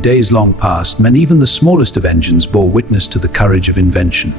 In days long past, men, even the smallest of engines, bore witness to the courage of invention.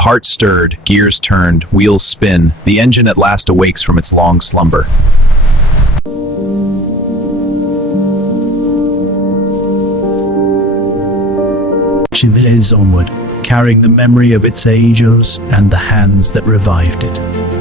Heart stirred, gears turned, wheels spin, the engine at last awakes from its long slumber. It is onward, carrying the memory of its ages and the hands that revived it.